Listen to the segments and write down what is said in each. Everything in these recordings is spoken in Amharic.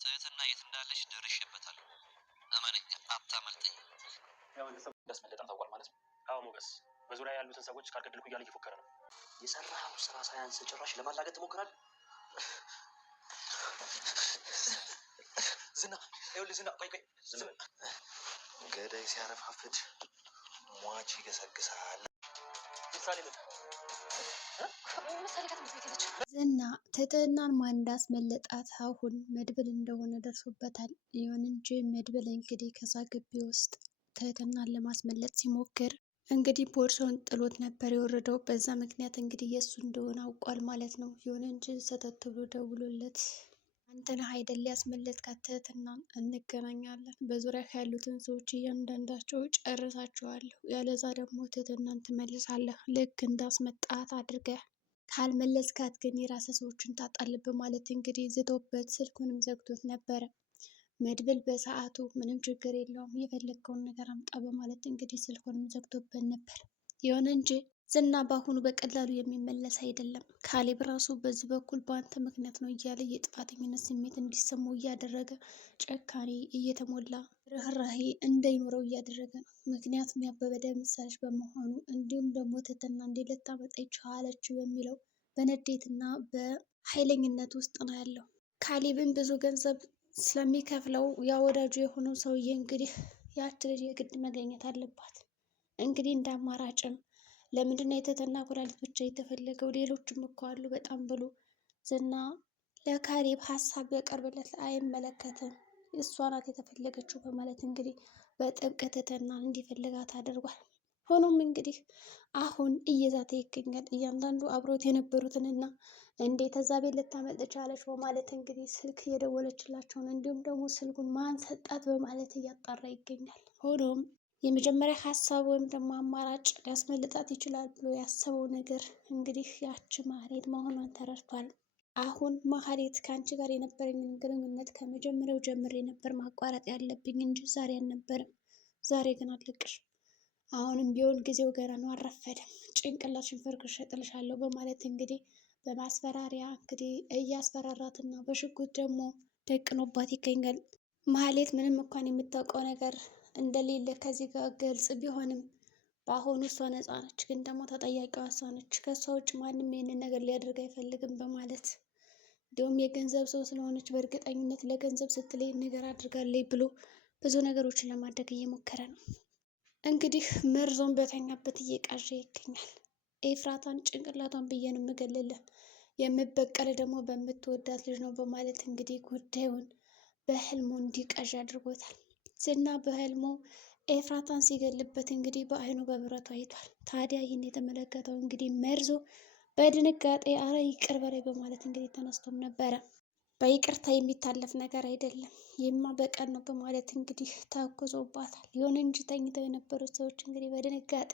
ትህትና የት እንዳለች ደርሼበታለሁ። እመነኝ፣ አታመልጠኝ። ያው እንደሰው እንዳስመለጠን ታውቋል ማለት ነው። አዎ ሞገስ፣ በዙሪያ ያሉትን ሰዎች ካልገደልኩ እያለ እየፎከረ ነው። የሰራኸው ስራ ሳያንስ ጭራሽ ለማላገጥ ትሞክራለህ። ዝና፣ ይኸውልህ ዝና፣ ቆይ ገዳይ ሲያረፋፍድ ሟች ይገሰግሳል። ዝና ትህትናን ማን እንዳስመለጣት አሁን መድብል እንደሆነ ደርሶበታል። ይሁን እንጂ መድብል እንግዲህ ከዛ ግቢ ውስጥ ትህትናን ለማስመለጥ ሲሞክር እንግዲህ ቦርሳውን ጥሎት ነበር የወረደው። በዛ ምክንያት እንግዲህ የእሱ እንደሆነ አውቋል ማለት ነው። ይሁን እንጂ ሰተት ብሎ ደውሎለት አንተ ነህ አይደል ያስመለጥካት ትህትናን፣ እንገናኛለን። በዙሪያ ያሉትን ሰዎች እያንዳንዳቸው ጨርሳቸዋለሁ። ያለዛ ደግሞ ትህትናን ትመልሳለህ። ልክ እንዳስመጣት አድርገህ ካልመለስካት ግን የራስ ሰዎችን ታጣለህ በማለት እንግዲህ ዝቶበት ስልኩንም ዘግቶት ነበረ። መድብል በሰዓቱ ምንም ችግር የለውም የፈለግከውን ነገር አምጣ በማለት እንግዲህ ስልኩንም ዘግቶበት ነበር። ይሁን እንጂ ዝና በአሁኑ በቀላሉ የሚመለስ አይደለም። ካሌብ ራሱ በዚህ በኩል በአንተ ምክንያት ነው እያለ የጥፋተኝነት ስሜት እንዲሰማው እያደረገ ጭካኔ እየተሞላ ርህራሄ እንዳይኖረው እያደረገ ነው። ምክንያቱም ያበበ ምሳሌ በመሆኑ እንዲሁም ደግሞ ትህትና እንዴት ልታመጣ ቻለች በሚለው በንዴትና በኃይለኝነት ውስጥ ነው ያለው። ካሌብን ብዙ ገንዘብ ስለሚከፍለው ያ ወዳጁ የሆነው ሰውዬ እንግዲህ ያች ልጅ የግድ መገኘት አለባት። እንግዲህ እንደ አማራጭም ለምንድነው የትህትና ኩላሊት ብቻ የተፈለገው? ሌሎችም እኮ አሉ በጣም ብሎ ዝና ለካሌብ ሀሳብ ያቀርብለት አይመለከትም፣ እሷ ናት የተፈለገችው በማለት እንግዲህ በጥብቅ ትህትናን እንዲፈልጋት አድርጓል። ሆኖም እንግዲህ አሁን እየዛተ ይገኛል። እያንዳንዱ አብሮት የነበሩትንና እንዴት እዛ ቤት ልታመልጥ ቻለች በማለት እንግዲህ ስልክ እየደወለችላቸውን እንዲሁም ደግሞ ስልኩን ማን ሰጣት በማለት እያጣራ ይገኛል። ሆኖም የመጀመሪያ ሀሳብ ወይም ደግሞ አማራጭ ሊያስመልጣት ይችላል ብሎ ያሰበው ነገር እንግዲህ ያቺ ማህሌት መሆኗን ተረድቷል። አሁን ማህሌት ከአንቺ ጋር የነበረኝን ግንኙነት ከመጀመሪያው ጀምሬ ነበር ማቋረጥ ያለብኝ እንጂ ዛሬ አልነበረም። ዛሬ ግን አልለቅሽ። አሁንም ቢሆን ጊዜው ገና ነው፣ አልረፈደም። ጭንቅላትሽን ፍርክሽ እጥልሻለሁ በማለት እንግዲህ በማስፈራሪያ እንግዲህ እያስፈራራትና በሽጉጥ ደግሞ ደቅኖባት ይገኛል። ማህሌት ምንም እንኳን የምታውቀው ነገር እንደሌለ ከዚህ ጋር ግልጽ ቢሆንም በአሁኑ እሷ ነፃ ነች፣ ግን ደግሞ ተጠያቂዋ እሷ ነች። ከእሷ ውጭ ማንም ይህንን ነገር ሊያደርግ አይፈልግም በማለት እንዲሁም የገንዘብ ሰው ስለሆነች በእርግጠኝነት ለገንዘብ ስትል ነገር አድርጋለች ብሎ ብዙ ነገሮችን ለማድረግ እየሞከረ ነው። እንግዲህ መርዞን በተኛበት እየቃዠ ይገኛል። ኤፍራታን ጭንቅላቷን ብዬ ነው የምገልልህ፣ የምበቀል ደግሞ በምትወዳት ልጅ ነው በማለት እንግዲህ ጉዳዩን በህልሙ እንዲቃዥ አድርጎታል። ዝና በህልሙ ኤፍራታን ሲገልበት እንግዲህ በአይኑ በብረቱ አይቷል። ታዲያ ይህን የተመለከተው እንግዲህ መርዞ በድንጋጤ አረ ይቅር በላይ በማለት እንግዲህ ተነስቶም ነበረ። በይቅርታ የሚታለፍ ነገር አይደለም፣ ይህማ በቀል ነው በማለት እንግዲህ ተኩሶባታል። ይሁን እንጂ ተኝተው የነበሩት ሰዎች እንግዲህ በድንጋጤ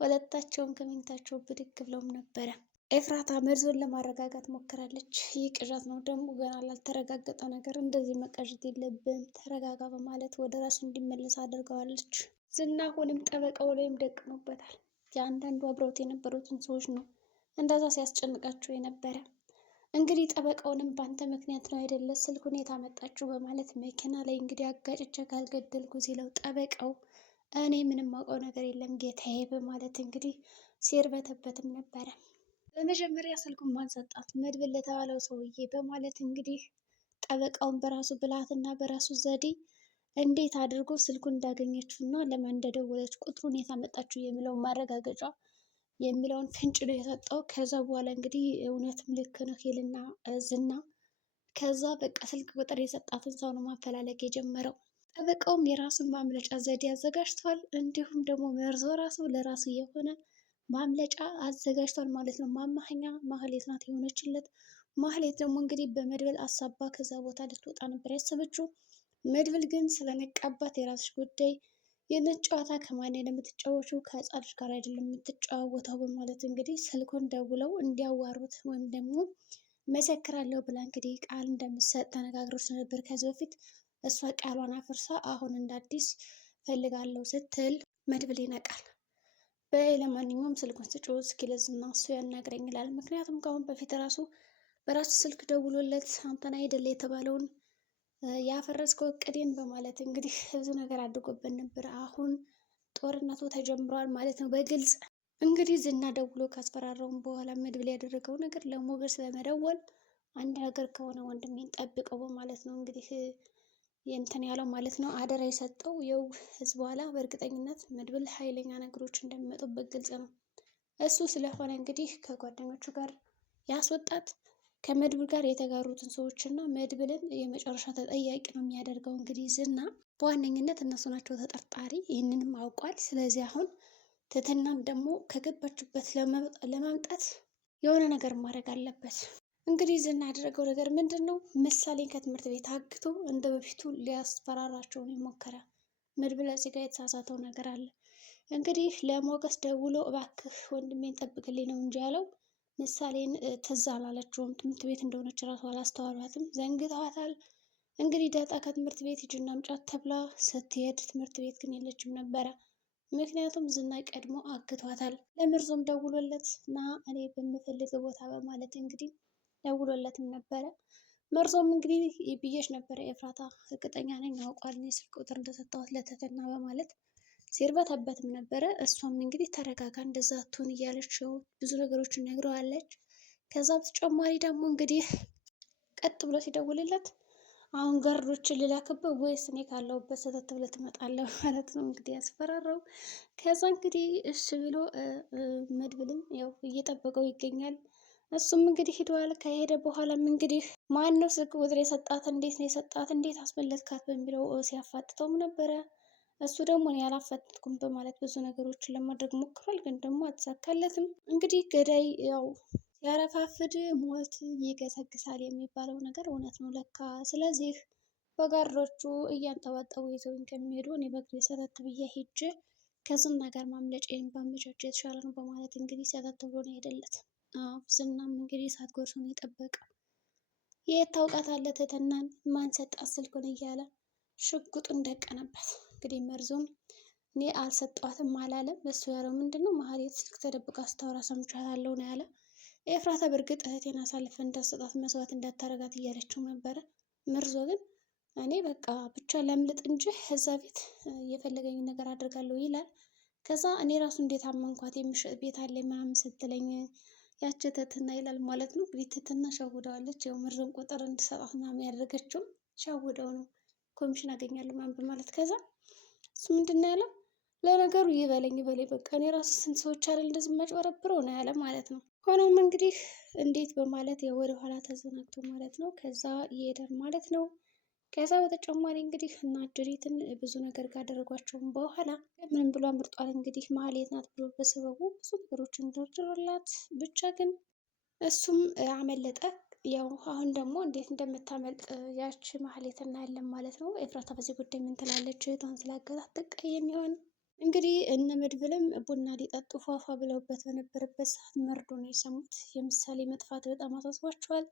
ሁለታቸውን ከመኝታቸው ብድግ ብለውም ነበረ። ኤፍራታ መርዞን ለማረጋጋት ሞክራለች። ይህ ቅዠት ነው ደግሞ ገና ላልተረጋገጠ ነገር እንደዚህ መቃዠት የለብም፣ ተረጋጋ በማለት ወደ ራሱ እንዲመለስ አድርገዋለች። ዝና አሁንም ጠበቃው ላይም ደቅኖበታል። የአንዳንዱ አብረውት የነበሩትን ሰዎች ነው እንደዛ ሲያስጨንቃቸው የነበረ። እንግዲህ ጠበቃውንም በአንተ ምክንያት ነው አይደለ ስልኩን የታመጣችሁ በማለት መኪና ላይ እንግዲህ አጋጭቼ ካልገደልኩ ሲለው ጠበቃው እኔ ምንም አውቀው ነገር የለም ጌታዬ በማለት እንግዲህ ሲርበተበትም ነበረ። በመጀመሪያ ስልኩን ማን ሰጣት? መድብል ለተባለው ሰውዬ በማለት እንግዲህ ጠበቃውን በራሱ ብልሃትና በራሱ ዘዴ እንዴት አድርጎ ስልኩን እንዳገኘችው እና ለማን እንደደወለች ቁጥሩን የታመጣችው የሚለውን ማረጋገጫ የሚለውን ፍንጭ ነው የሰጠው። ከዛ በኋላ እንግዲህ እውነትም ልክ ነው ይልና ዝና ከዛ በቃ ስልክ ቁጥር የሰጣትን ሰው ነው ማፈላለግ የጀመረው። ጠበቃውም የራሱን ማምለጫ ዘዴ አዘጋጅቷል። እንዲሁም ደግሞ መርዞ ራሱ ለራሱ የሆነ ማምለጫ አዘጋጅቷል ማለት ነው። ማማኸኛ ማህሌት ናት የሆነችለት። ማህሌት ደግሞ እንግዲህ በመድብል አሳባ ከዛ ቦታ ልትወጣ ነበር ያሰበችው። መድብል ግን ስለነቃባት የራስሽ ጉዳይ፣ ይህንን ጨዋታ ከማን የምትጫወቹው ከህፃን ልጅ ጋር አይደለም የምትጫወተው በማለት እንግዲህ ስልኩን ደውለው እንዲያዋሩት ወይም ደግሞ መሰክራለሁ ብላ እንግዲህ ቃል እንደምትሰጥ ተነጋግረው ነበር ከዚህ በፊት። እሷ ቃሏን አፍርሳ አሁን እንደ አዲስ ፈልጋለሁ ስትል መድብል ይነቃል። ለማንኛውም ስልኩን ስጪው እስኪ ለዝና እሱ ያናግረኝ ይላል። ምክንያቱም ከአሁን በፊት ራሱ በራሱ ስልክ ደውሎለት አንተን አይደለ የተባለውን ያፈረስከው እቅዴን በማለት እንግዲህ ብዙ ነገር አድርጎበት ነበር። አሁን ጦርነቱ ተጀምሯል ማለት ነው በግልጽ እንግዲህ ዝና ደውሎ ካስፈራራውን በኋላ መድብል ያደረገው ነገር ለሞገስ በመደወል አንድ ነገር ከሆነ ወንድሜን ጠብቀው በማለት ነው እንግዲህ የእንትን ያለው ማለት ነው አደራ የሰጠው። የው ህዝብ በኋላ በእርግጠኝነት መድብል ኃይለኛ ነገሮች እንደሚመጡበት ግልጽ ነው። እሱ ስለሆነ እንግዲህ ከጓደኞቹ ጋር ያስወጣት ከመድብል ጋር የተጋሩትን ሰዎች እና መድብልን የመጨረሻ ተጠያቂ ነው የሚያደርገው። እንግዲህ ዝና በዋነኝነት እነሱ ናቸው ተጠርጣሪ፣ ይህንንም አውቋል። ስለዚህ አሁን ትትናም ደግሞ ከገባችበት ለማምጣት የሆነ ነገር ማድረግ አለበት። እንግዲህ ዝና ያደረገው ነገር ምንድን ነው? ምሳሌን ከትምህርት ቤት አግቶ እንደ በፊቱ ሊያስፈራራቸው ነው የሞከረ። መድብል እዚህ ጋር የተሳሳተው ነገር አለ። እንግዲህ ለሞገስ ደውሎ እባክህ ወንድሜን ጠብቅልኝ ነው እንጂ ያለው ምሳሌን ትዝ አላለችውም። ትምህርት ቤት እንደሆነች እራሱ አላስተዋሏትም፣ ዘንግተዋታል። እንግዲህ ዳጣ ከትምህርት ቤት ሂጂና አምጫት ተብላ ስትሄድ ትምህርት ቤት ግን የለችም ነበረ። ምክንያቱም ዝና ቀድሞ አግቷታል። ለምርዞም ደውሎለት እና እኔ በምፈልግ ቦታ በማለት እንግዲህ ደውሎለትም ነበረ። መርዞም እንግዲህ ብዬሽ ነበረ ኤፍራታ፣ እርግጠኛ ነኝ ያውቋል እኔ ስልክ ቁጥር እንደሰጠኋት ለትትና በማለት ሲርበተበትም ነበረ። እሷም እንግዲህ ተረጋጋ፣ እንደዛ አትሁን እያለችው ብዙ ነገሮችን ነግረዋለች። ከዛ በተጨማሪ ደግሞ እንግዲህ ቀጥ ብሎ ሲደውልለት አሁን ጋርዶችን ልላክበት ወይስ እኔ ካለሁበት ሰተት ብለህ ትመጣለህ ማለት ነው እንግዲህ ያስፈራራው። ከዛ እንግዲህ እሺ ብሎ መድብልም ያው እየጠበቀው ይገኛል። እሱም እንግዲህ ሂደዋል። ከሄደ በኋላም እንግዲህ ማን ነው ስልክ ቁጥር የሰጣት፣ እንዴት ነው የሰጣት፣ እንዴት አስመለጥካት በሚለው ሲያፋጥጠውም ነበረ። እሱ ደግሞ እኔ አላፋጠጥኩም በማለት ብዙ ነገሮችን ለማድረግ ሞክሯል፣ ግን ደግሞ አልተሳካለትም። እንግዲህ ገዳይ ያው ያረፋፍድ ሞት ይገሰግሳል የሚባለው ነገር እውነት ነው ለካ። ስለዚህ በጋሮቹ እያንጠባጠቡ ይዘውኝ ከሚሄዱ እኔ በእግሬ ሰተት ብዬ ሄጄ ከዝና ጋር ማምለጫዬን ባመቻቸ የተሻለ ነው በማለት እንግዲህ ሰተት ብሎ ነው የሄደለት። ዝናም እንግዲህ ሳትጎርሱ ነው የጠበቀው። የት ታውቃታለህ ትትናን፣ ማን ሰጣት ስልኩን እያለ ሽጉጡን ደቀነበት። እንግዲህ መርዞም እኔ አልሰጧትም አላለም። እሱ ያለው ምንድነው መሀሌት ስልክ ተደብቃ ስታወራ ሰምቻታለሁ ነው ያለ። ኤፍራታ በእርግጥ እህቴን አሳልፈ እንዳትሰጣት መስዋዕት እንዳታረጋት እያለችው ነበረ። መርዞ ግን እኔ በቃ ብቻ ለምልጥ እንጂ እዛ ቤት የፈለገኝ ነገር አድርጋለሁ ይላል። ከዛ እኔ ራሱ እንዴት አመንኳት የሚሸጥ ቤት አለ ምናምን ስትለኝ ያቺ ትትና ይላል ማለት ነው። እንግዲህ ትትና ሸውደዋለች። ያው መርዞን ቁጥር እንድሰጣት ምናምን ያደረገችው ሸውደው ነው፣ ኮሚሽን አገኛለሁ ምናምን በማለት ከዛ እሱ ምንድን ነው ያለው? ለነገሩ ይበለኝ በቃ እኔ ራሱ ስንት ሰዎች አይደል እንደዚህ የማጭበረብረው ነው ያለ ማለት ነው። ሆኖም እንግዲህ እንዴት በማለት ወደ ኋላ ተዘናግቶ ማለት ነው። ከዛ ይሄዳል ማለት ነው። ከዛ በተጨማሪ እንግዲህ እና ድሪትን ብዙ ነገር ካደረጓቸውም በኋላ ምንም ብሎ አምርጧል። እንግዲህ ማህሌት ናት ብሎ በሰበቡ ብዙ ነገሮችን ደርድሮላት ብቻ ግን እሱም አመለጠ። ያው አሁን ደግሞ እንዴት እንደምታመልጥ ያች ማህሌት እናያለን ማለት ነው። ኤፍራታ በዚህ ጉዳይ ምን ትላለች? እህቷን ስላገታት ትቀየም ይሆን? እንግዲህ እነ መድብልም ቡና ሊጠጡ ፏፏ ብለውበት በነበረበት ሰዓት መርዶ ነው የሰሙት። የምሳሌ መጥፋት በጣም አሳስቧቸዋል።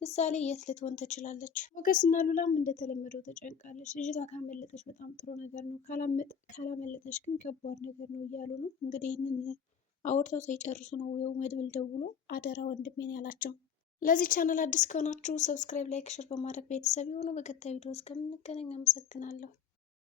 ምሳሌ የት ልትሆን ትችላለች? ሞገስ እና ሉላም እንደተለመደው ተጨንቃለች። ልጅቷ ካመለጠች በጣም ጥሩ ነገር ነው፣ ካላመለጠች ግን ከባድ ነገር ነው እያሉ ነው። እንግዲህ ይህንን አውርተው ሳይጨርሱ ነው መድብል ደውሎ አደራ ወንድሜን ያላቸው። ለዚህ ቻናል አዲስ ከሆናችሁ ሰብስክራይብ፣ ላይክ፣ ሼር በማድረግ ቤተሰብ የሆኑ በቀጣይ ቪዲዮ እስከምንገናኝ አመሰግናለሁ።